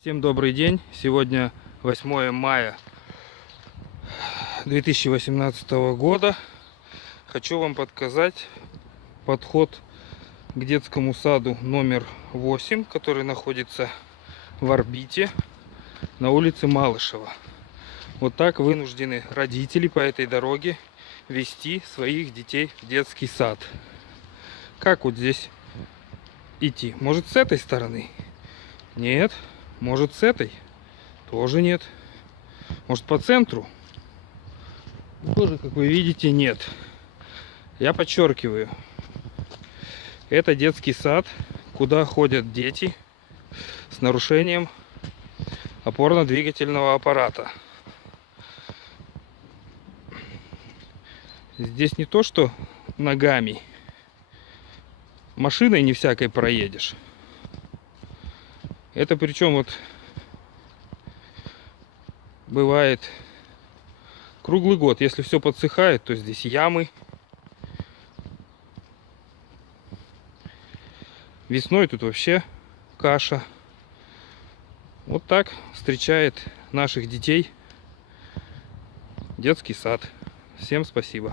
Всем добрый день! Сегодня 8 мая 2018 года. Хочу вам показать подход к детскому саду номер 8, который находится в Орбите на улице Малышева. Вот так вынуждены родители по этой дороге вести своих детей в детский сад. Как вот здесь идти? Может, с этой стороны? Нет. Может, с этой? Тоже нет. Может, по центру? Тоже, как вы видите, нет. Я подчеркиваю. Это детский сад, куда ходят дети с нарушением опорно-двигательного аппарата. Здесь не то, что ногами. Машиной не всякой проедешь. Это причем вот бывает круглый год. Если все подсыхает, то здесь ямы. Весной тут вообще каша. Вот так встречает наших детей детский сад. Всем спасибо.